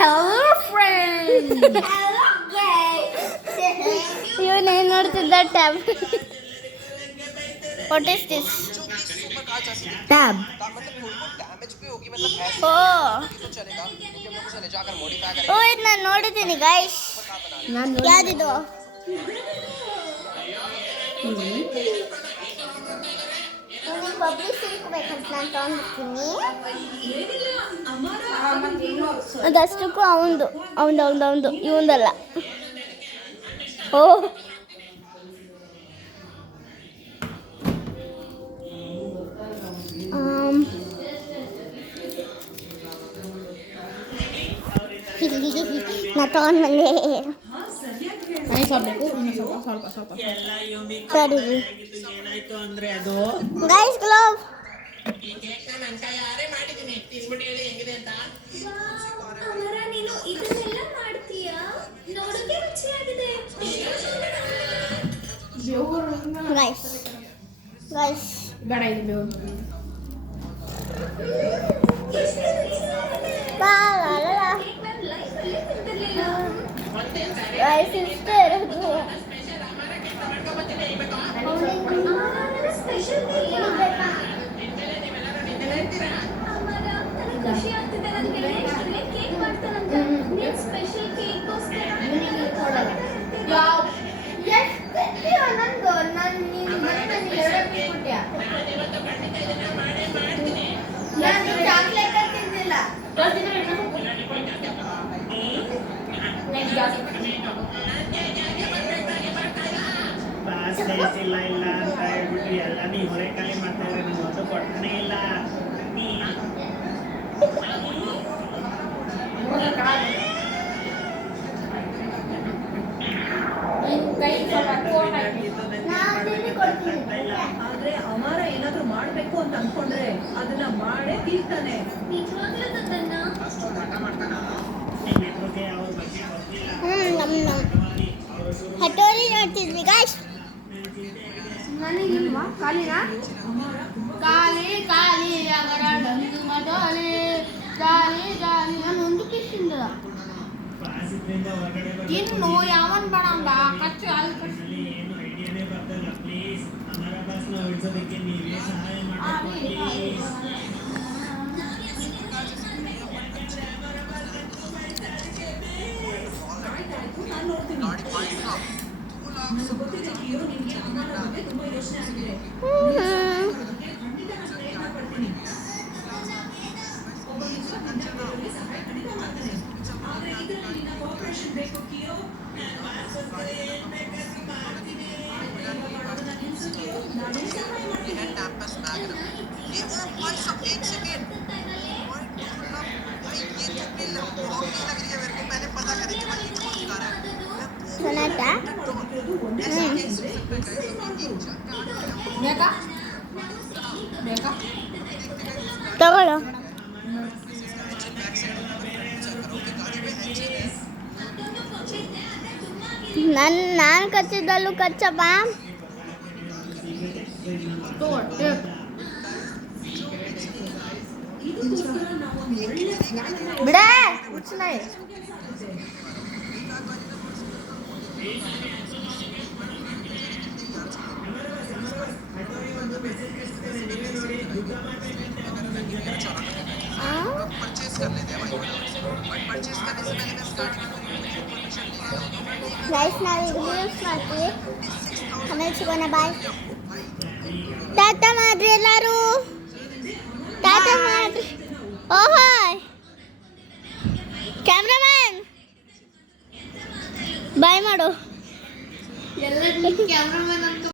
Hello friend. Hello guys. ಇವನೇನು ನೋಡ್ತಿದ್ದ tab. What is this? Tab. ಓ ಇದು ನಾನು ನೋಡಿದ್ದೀನಿ ಗೈಸ್. ಯಾವ್ದಿದು? ಪಬ್ಲಿಕ್ ಸಿಕ್ಬೇಕಂತ ನಾನು ತೊಗೊಂಡಿರ್ತೀನಿ. ಅದಷ್ಟಕ್ಕೂ ಅವಂದು ಇವಂದಲ್ಲ. ಓ ನಾ ತಗೊಂಡ್ ಬಂದೆ. ಗೈಸ್ ಗ್ಲೋವ್ ನೀನು ಇದನ್ನೆಲ್ಲ ಮಾಡ್ತೀಯಾ? ನೋಡೋಕೆ ರುಚಿಯಾಗಿದೆ. ಗೈಸ್ ಗೈಸ್ ಬೇಡ ಇದು ಗೈಸ್ ಇಷ್ಟೇ ಇರೋದು. ಖುಷಿ ಆಗ್ತಿದೆ ನನಗೆ. ಕೇಕ್ ಮಾಡ್ತಾನಂತ. ನೀನ್ ಸ್ಪೆಷಲ್ ಕೇಕ್ ಇಲ್ಲ ಇಲ್ಲ ಅಂತ ಹೇಳ್ಬಿಟ್ಟು ಎಲ್ಲ ನೀವು ಹೊರೆ ಖಾಲಿ ಮಾಡ್ತಾ ಇದ್ರೆ ನನಗೆ ಒಂದು ಕೊಡ್ತಾನೆ ಇಲ್ಲ. ಆದ್ರೆ ಅಮರ ಏನಾದ್ರೂ ಮಾಡ್ಬೇಕು ಅಂತ ಅನ್ಕೊಂಡ್ರೆ ಅದನ್ನ ಮಾಡೇ ತೀರ್ತಾನೆ. ಹಟೋರಿ ನೋಡ್ತಿದ್ವಿ ಗಾಯ್ಸ್. ನನಗಿಲ್ವಾ ಖಾಲಿನಾ? ಖಾಲಿ ಖಾಲಿ ಅಗರಡಂದು ಮದೋಲೆ ಖಾಲಿ ಖಾಲಿ ನಾನು ಒಂದು ಕಿಶಿಂದ ಇನ್ನು ಯಾವನ್ ಬಣ ಅಂದ ಕಚ್ಚು ಅಲ್ಲಿ ಏನು ಐಡಿಯಾನೇ ಬರ್ತಲ್ಲ. ಪ್ಲೀಸ್ ಅಮರ ಬಾಸ್ ನಾವು ಇಡ್ಸೋದಕ್ಕೆ ನೀವೇ ಸಹಾಯ ಮಾಡಿ. ಸೊನಾಟಾ ಬೇಕಾ ಬೇಕಾ ತಗೊಳ್ಳೋ. ನಾನು ಕಚ್ಚಿದ್ದಲ್ಲೂ ಕಚ್ಚಪ್ಪ. ಬಿಡೇ ಹುಚ್ಚನಾಯಿ. ಗೈಸ್ ನಾವೀಗ ರೀಲ್ಸ್ ಮಾಡ್ತೀವಿ. ಆಮೇಲೆ ಸಿಗೋಣ. ಬಾಯ್. ಟಾಟಾ ಮಾಡ್ರಿ ಎಲ್ಲರೂ. ಟಾಟಾ ಮಾಡ್ರಿ. ಓಹೋಯ್ ಕ್ಯಾಮ್ರಾಮನ್ ಬಾಯ್ ಮಾಡು. ಎಲ್ಲ ಕ್ಯಾಮ್ರಾಮನ್ ಅಂತ